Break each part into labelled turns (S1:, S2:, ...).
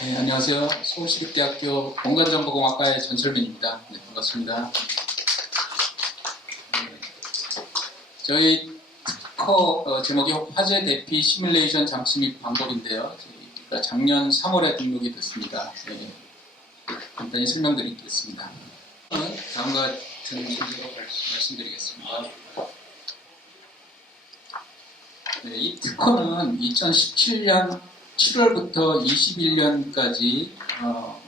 S1: 네, 안녕하세요. 서울시립대학교 공간정보공학과의 전철민입니다. 네, 반갑습니다. 네, 저희 특허 어, 제목이 화재 대피 시뮬레이션 장치 및 방법인데요. 저희가 작년 3월에 등록이 됐습니다. 네, 간단히 설명드리겠습니다. 다음과 같은 순서로 말씀드리겠습니다. 네, 이 특허는 2017년 7월부터 21년까지 어,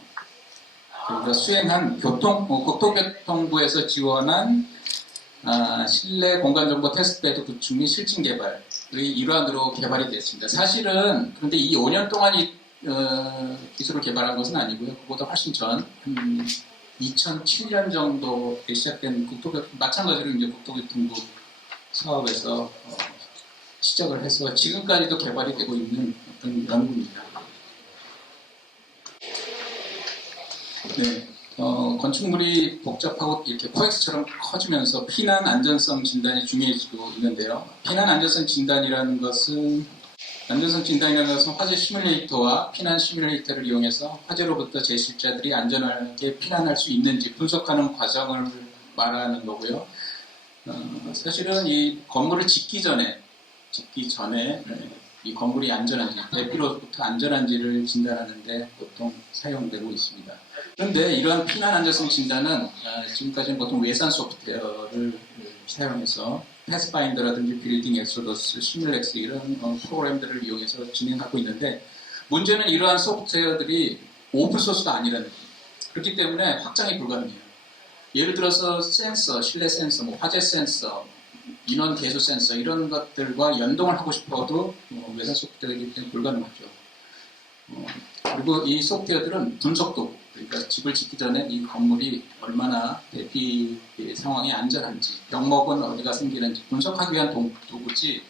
S1: 저희가 수행한 교통 어, 국토교통부에서 지원한 아, 실내 공간정보 테스트베드 구축 및 실증 개발의 일환으로 개발이 됐습니다. 사실은 그런데 이 5년 동안 이 어, 기술을 개발한 것은 아니고요. 그보다 훨씬 전 음, 2007년 정도에 시작된 국토교통 마찬가지로 이제 국토교통부 사업에서 어, 시작을 해서 지금까지도 개발이 되고 있는 어떤 연구입니다. 네, 어, 건축물이 복잡하고 이렇게 코엑스처럼 커지면서 피난 안전성 진단이 중요해지고 있는데요. 피난 안전성 진단이라는 것은 안전성 진단이라는 것은 화재 시뮬레이터와 피난 시뮬레이터를 이용해서 화재로부터 제실자들이 안전하게 피난할 수 있는지 분석하는 과정을 말하는 거고요. 어, 사실은 이 건물을 짓기 전에 짓기 전에 네, 이 건물이 안전한지, 대피로부터 안전한지를 진단하는데 보통 사용되고 있습니다. 그런데 이러한 피난 안전성 진단은 아, 지금까지는 보통 외산 소프트웨어를 사용해서 패스파인더라든지 빌딩 엑소더스, 시뮬렉스 이런 어, 프로그램들을 이용해서 진행하고 있는데 문제는 이러한 소프트웨어들이 오픈소스가 아니라는 거예요. 그렇기 때문에 확장이 불가능해요. 예를 들어서 센서, 실내 센서, 뭐 화재 센서, 인원 개수 센서 이런 것들과 연동을 하고 싶어도 어, 외산 소프트웨어이기 때문에 불가능하죠. 어, 그리고 이 소프트웨어들은 분석도 그러니까 집을 짓기 전에 이 건물이 얼마나 대피 상황이 안전한지 병목은 어디가 생기는지 분석하기 위한 도- 도구지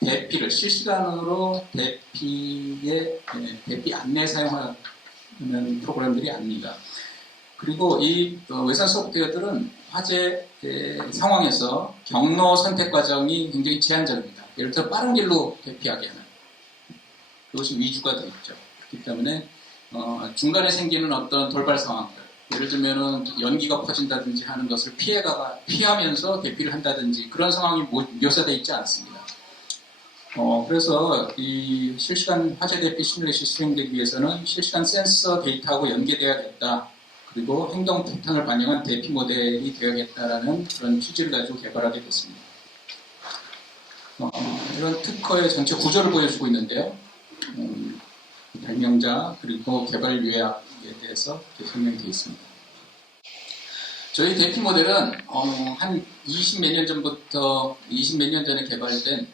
S1: 대피를 실시간으로 대피의 예, 대피 안내 사용하는 프로그램들이 아닙니다. 그리고 이 어, 외산 소프트웨어들은 화재 에, 상황에서 경로 선택 과정이 굉장히 제한적입니다. 예를 들어 빠른 길로 대피하게 하는 그것이 위주가 되어 있죠. 그렇기 때문에 어, 중간에 생기는 어떤 돌발 상황들, 예를 들면은 연기가 퍼진다든지 하는 것을 피해가 피하면서 대피를 한다든지 그런 상황이 모- 묘사되어 있지 않습니다. 어, 그래서 이 실시간 화재 대피 시뮬레이션 수행되기 위해서는 실시간 센서 데이터하고 연계되어야겠다. 그리고 행동 패턴을 반영한 대피 모델이 되어야겠다라는 그런 취지를 가지고 개발하게 됐습니다. 어, 이런 특허의 전체 구조를 보여주고 있는데요. 음, 발명자 그리고 개발 요약에 대해서 이렇게 설명되어 있습니다. 저희 대피 모델은 어, 한 20 몇 년 전부터 20 몇 년 전에 개발된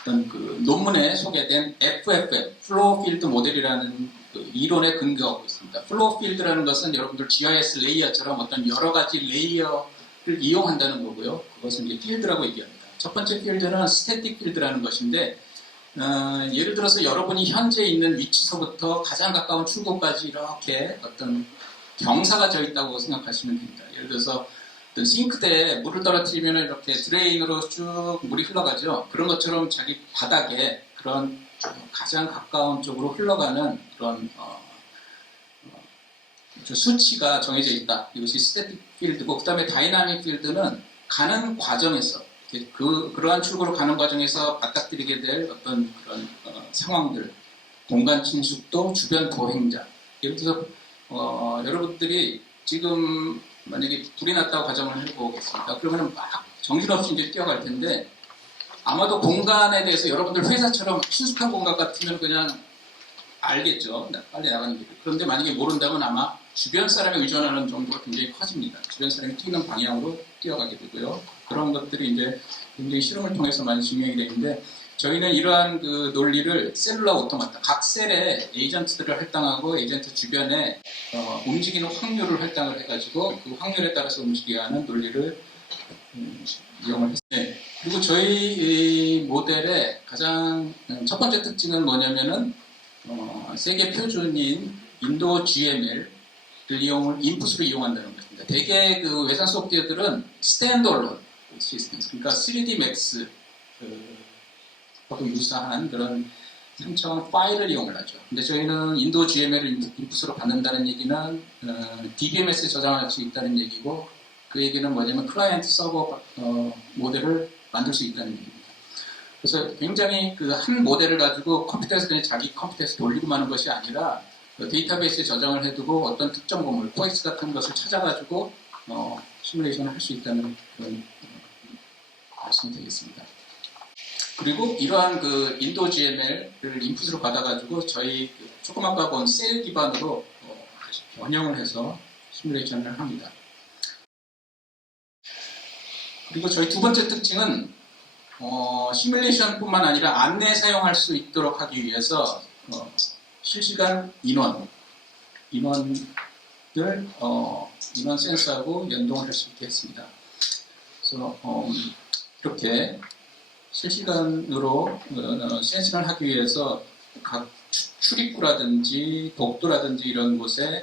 S1: 어떤 그 논문에 소개된 FFM 플로우 필드 모델이라는 그 이론에 근거하고 있습니다. 플로우 필드라는 것은 여러분들 GIS 레이어처럼 어떤 여러 가지 레이어를 이용한다는 거고요. 그것은 이제 필드라고 얘기합니다. 첫 번째 필드는 스태틱 필드라는 것인데 어, 예를 들어서 여러분이 현재 있는 위치서부터 가장 가까운 출구까지 이렇게 어떤 경사가 져 있다고 생각하시면 됩니다. 예를 들어서 어떤 싱크대에 물을 떨어뜨리면 이렇게 드레인으로 쭉 물이 흘러가죠. 그런 것처럼 자기 바닥에 그런 가장 가까운 쪽으로 흘러가는 그런 어, 어, 저 수치가 정해져 있다. 이것이 스태틱 필드고 그 다음에 다이나믹 필드는 가는 과정에서 그 그러한 출구로 가는 과정에서 맞닥뜨리게 될 어떤 그런 어, 상황들, 공간 침숙도, 주변 보행자. 예를 들어서 어, 여러분들이 지금 만약에 불이 났다고 가정을 해보겠습니다. 그러면 막 정신없이 이제 뛰어갈 텐데 아마도 공간에 대해서 여러분들 회사처럼 친숙한 공간 같으면 그냥 알겠죠. 나- 빨리 나가는 길. 그런데 만약에 모른다면 아마 주변 사람에 의존하는 정도가 굉장히 커집니다. 주변 사람이 뛰는 방향으로 뛰어가게 되고요. 그런 것들이 이제 굉장히 실험을 통해서 많이 증명이 되는데 저희는 이러한 그 논리를 셀룰라 오토마타, 각 셀에 에이전트들을 할당하고 에이전트 주변에 어, 움직이는 확률을 할당을 해가지고 그 확률에 따라서 움직이게 하는 논리를 음, 이용을 했어요. 네. 그리고 저희 이 모델의 가장 음, 첫 번째 특징은 뭐냐면은 어, 세계 표준인 인도 GML을 이용을 인풋으로 이용한다는 것입니다. 대개 그 외산 소프트웨어들은 스탠드얼론 시스템, 그러니까 3D Max 그, 하고 유사한 그런 상처한 파일을 이용을 하죠. 근데 저희는 인도 GML을 인풋으로 받는다는 얘기는 어, DBMS에 저장할 수 있다는 얘기고 그 얘기는 뭐냐면 클라이언트 서버 어, 모델을 만들 수 있다는 얘기입니다. 그래서 굉장히 그 한 모델을 가지고 컴퓨터에서 그냥 자기 컴퓨터에서 돌리고 마는 것이 아니라 그 데이터베이스에 저장을 해두고 어떤 특정 건물, 코엑스 같은 것을 찾아가지고 어, 시뮬레이션을 할 수 있다는 그런 어, 말씀이 되겠습니다. 그리고 이러한 그 인도 GML을 인풋으로 받아가지고 저희 그 조금 아까 본 셀 기반으로 어, 변형을 해서 시뮬레이션을 합니다. 그리고 저희 두 번째 특징은 어, 시뮬레이션뿐만 아니라 안내 사용할 수 있도록 하기 위해서 어, 실시간 인원, 인원을 어, 인원 센서하고 연동을 할수 있게 했습니다. 그래서 어, 이렇게 실시간으로 어, 센싱을 하기 위해서 각 추- 출입구라든지 복도라든지 이런 곳에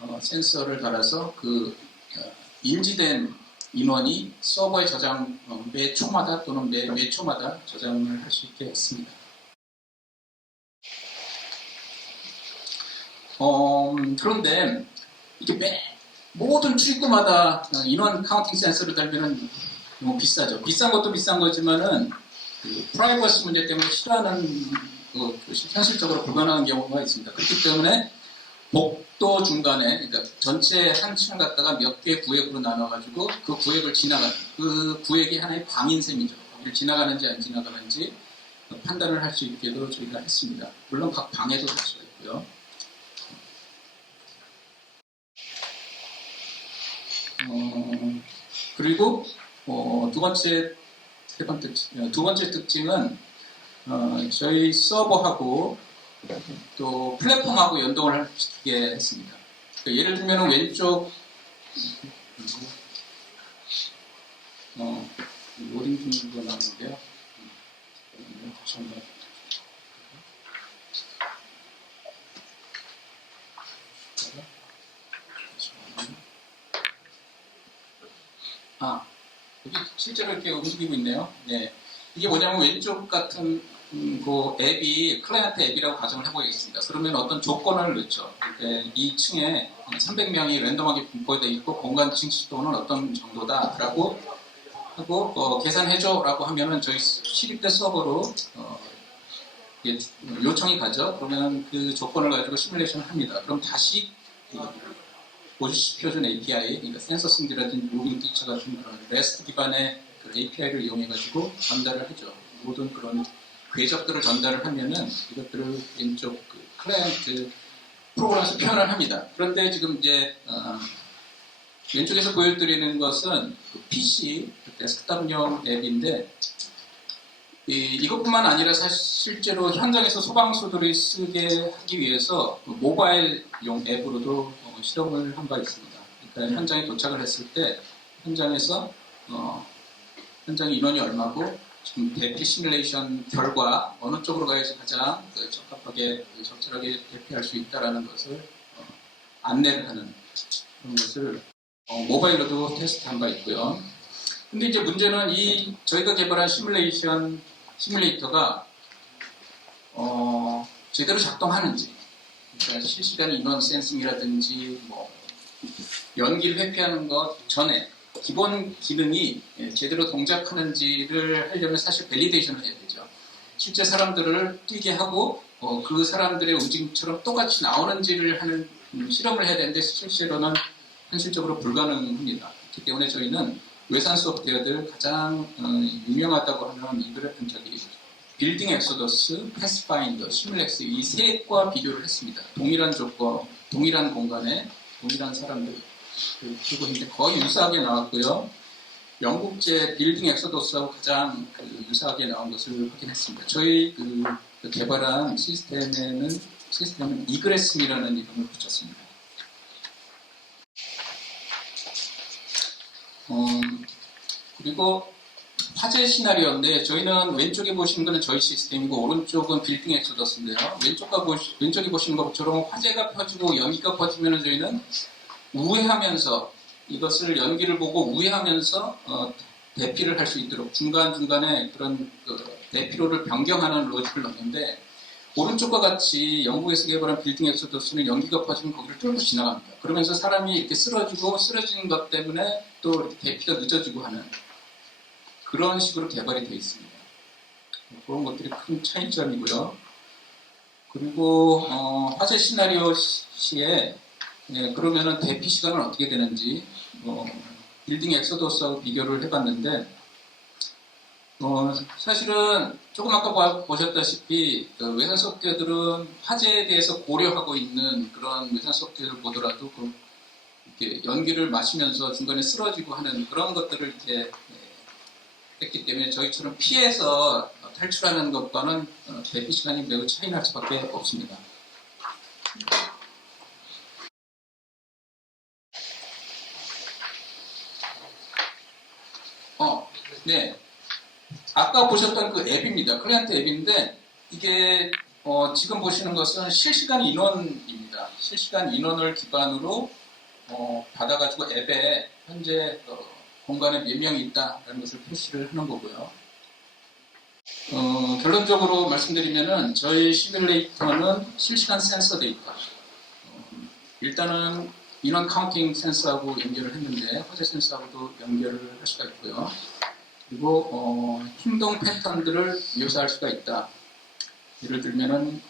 S1: 어, 센서를 달아서 그 어, 인지된 인원이 서버에 저장 어, 매 초마다 또는 매, 매 초마다 저장을 할 수 있게 했습니다. 어, 그런데 이게 매 모든 출입구마다 어, 인원 카운팅 센서를 달면은 너무 비싸죠. 비싼 것도 비싼 거지만은 그 프라이버시 문제 때문에 싫어하는 그, 그 현실적으로 불가능한 경우가 있습니다. 그렇기 때문에 복도 중간에 그러니까 전체 한층 갖다가 몇 개 구역으로 나눠가지고 그 구역을 지나가는 그 구역이 하나의 방인 셈이죠. 거기를 지나가는지 안 지나가는지 판단을 할 수 있게도 저희가 했습니다. 물론 각 방에도 할 수가 있고요. 어, 그리고 어, 두 번째 세 번째 특- 두 번째 특징은 어, 저희 서버하고 또 플랫폼하고 연동을 할 수 있게 했습니다. 그러니까 예를 들면 왼쪽 어, 로딩 거 나오는데요. 아, 여기 실제로 이렇게 움직이고 있네요. 네. 이게 뭐냐면 왼쪽 같은 음, 그 앱이 클라이언트 앱이라고 가정을 해보겠습니다. 그러면 어떤 조건을 넣죠. 그러니까 2층에 300명이 랜덤하게 분포되어 있고 공간 층수도는 어떤 정도다라고 하고 어, 계산해줘라고 하면은 저희 시립대 서버로 어, 요청이 가죠. 그러면 그 조건을 가지고 시뮬레이션을 합니다. 그럼 다시 보시표준 API, 그러니까 센서 승지라든지 무빙 티처 같은 그런 REST 기반의 그 API를 이용해가지고 전달을 하죠. 모든 그런 궤적들을 전달을 하면은 이것들을 왼쪽 그 클라이언트 프로그램에서 표현을 합니다. 그런데 지금 이제 어, 왼쪽에서 보여드리는 것은 그 PC 그 데스크탑용 앱인데 이, 이것뿐만 아니라 사실 실제로 현장에서 소방수들이 쓰게 하기 위해서 그 모바일용 앱으로도 어, 실험을 한 바 있습니다. 그러니까 현장에 도착을 했을 때 현장에서 어, 현장 인원이 얼마고 대피 시뮬레이션 결과 어느 쪽으로 가야지 가장 그 적합하게 그 적절하게 대피할 수 있다라는 것을 어, 안내를 하는 그런 것을 어, 모바일로도 테스트한 바 있고요. 근데 이제 문제는 이 저희가 개발한 시뮬레이션 시뮬레이터가 어, 제대로 작동하는지 그러니까 실시간 인원 센싱이라든지 뭐 연기를 회피하는 것 전에 기본 기능이 예, 제대로 동작하는지를 하려면 사실 밸리데이션을 해야 되죠. 실제 사람들을 뛰게 하고 어, 그 사람들의 움직임처럼 똑같이 나오는지를 하는 음, 실험을 해야 되는데 실제로는 현실적으로 불가능합니다. 그렇기 때문에 저희는 외산 소프트웨어들 가장 어, 유명하다고 하는 이들의 저기 빌딩 엑소더스, 패스파인더, 시뮬렉스 이 셋과 비교를 했습니다. 동일한 조건, 동일한 공간에 동일한 사람들 그리고 이제 거의 유사하게 나왔고요. 영국제 빌딩 엑소더스하고 가장 그 유사하게 나온 것을 확인했습니다. 저희 그, 그 개발한 시스템에는 시스템은 이그레스미라는 이름을 붙였습니다. 어, 그리고 화재 시나리오인데 저희는 왼쪽에 보시는 거는 저희 시스템이고 오른쪽은 빌딩 엑소더스인데요. 왼쪽과 보시, 왼쪽에 보시는 것처럼 화재가 펴지고 연기가 퍼지면 저희는 우회하면서 이것을 연기를 보고 우회하면서 어, 대피를 할 수 있도록 중간중간에 그런 그 대피로를 변경하는 로직을 넣는데 오른쪽과 같이 영국에서 개발한 빌딩 엑소더스는 연기가 퍼지면 거기를 뚫고 지나갑니다. 그러면서 사람이 이렇게 쓰러지고 쓰러지는 것 때문에 또 대피가 늦어지고 하는 그런 식으로 개발이 되어 있습니다. 그런 것들이 큰 차이점이고요. 그리고 어, 화재 시나리오 시- 시에 예, 그러면은 대피 시간은 어떻게 되는지 어, 빌딩 엑소더스하고 비교를 해봤는데 어, 사실은 조금 아까 봐- 보셨다시피 그 외산 소프트웨어들은 화재에 대해서 고려하고 있는 그런 외산 소프트웨어를 보더라도 그 이렇게 연기를 마시면서 중간에 쓰러지고 하는 그런 것들을 이렇게 예, 했기 때문에 저희처럼 피해서 탈출하는 것과는 어, 대피 시간이 매우 차이 날 수밖에 없습니다. 어, 네. 아까 보셨던 그 앱입니다. 클리언트 앱인데 이게 어, 지금 보시는 것은 실시간 인원입니다. 실시간 인원을 기반으로 어, 받아가지고 앱에 현재 어, 공간에 몇 명이 있다라는 것을 표시를 하는 거고요. 어, 결론적으로 말씀드리면은 저희 시뮬레이터는 실시간 센서 데이터. 어, 일단은 인원 카운팅 센서하고 연결을 했는데 화재 센서하고도 연결을 할 수가 있고요. 그리고 어, 행동 패턴들을 묘사할 수가 있다. 예를 들면은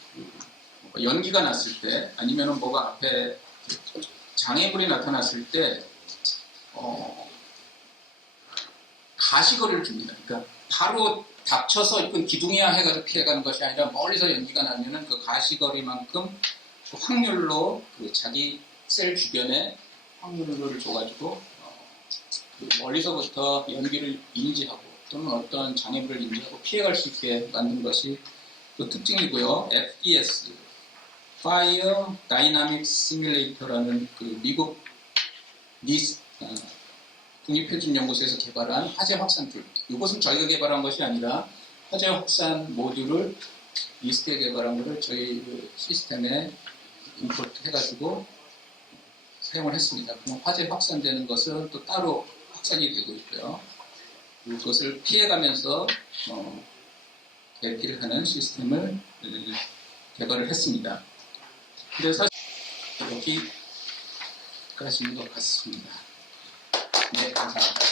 S1: 그 연기가 났을 때 아니면은 뭐가 앞에 장애물이 나타났을 때 어, 가시거리를 줍니다. 그러니까 바로 닥쳐서 이건 기둥이야 해가지고 피해가는 것이 아니라 멀리서 연기가 나면은 그 가시거리만큼 그 확률로 그 자기 셀 주변에 확률을 줘가지고 멀리서부터 연기를 인지하고 또는 어떤 장애물을 인지하고 피해갈 수 있게 만든 것이 그 특징이고요. FDS, Fire Dynamic Simulator라는 그 미국 니스 어, 국립표준연구소에서 개발한 화재 확산 툴. 이것은 저희가 개발한 것이 아니라 화재 확산 모듈을 리스트에 개발한 것을 저희 그 시스템에 임포트 해가지고 사용을 했습니다. 그럼 화재 확산되는 것은 또 따로 확산이 되고 있고요. 그것을 피해가면서 어, 대피를 하는 시스템을 음, 개발을 했습니다. 그래서 여기까지인 것 같습니다. 네, 감사합니다.